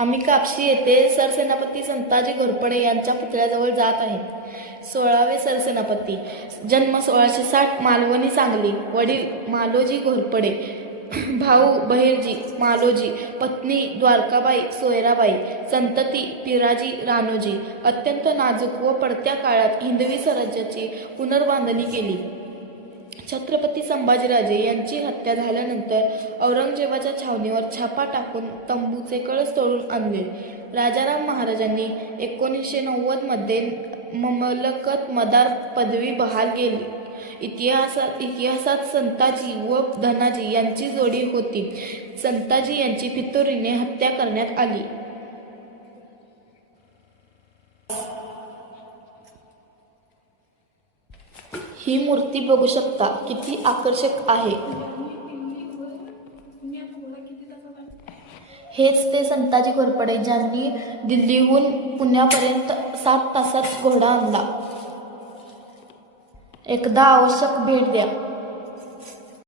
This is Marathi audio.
आम्ही कापशी येथे सरसेनापती संताजी घोरपडे यांच्या पुतळ्याजवळ जात आहे. 16वे सरसेनापती. जन्म 1660, मालवणी, सांगली. वडील मालोजी घोरपडे, भाऊ बहिर्जी मालोजी, पत्नी द्वारकाबाई सोयराबाई, संतती पिराजी राणोजी. अत्यंत नाजूक व पडत्या काळात हिंदवी स्वराज्याची पुनर्बांधणी केली. छत्रपती संभाजीराजे यांची हत्या झाल्यानंतर औरंगजेबाच्या छावणीवर छापा टाकून तंबूचे कळस तोडून आणले. राजाराम महाराजांनी 1990 मध्ये ममलकत मदार पदवी बहाल केली. इतिहासात संताजी व धनाजी यांची जोडी होती. संताजी यांची फितुरीने हत्या करण्यात आली. ही मूर्ती बघू शकता, किती आकर्षक आहे. हेच ते संताजी घोरपडे ज्यांनी दिल्लीहून पुण्यापर्यंत 7 तासात घोडा आणला. एकदा अवश्य भेट द्या.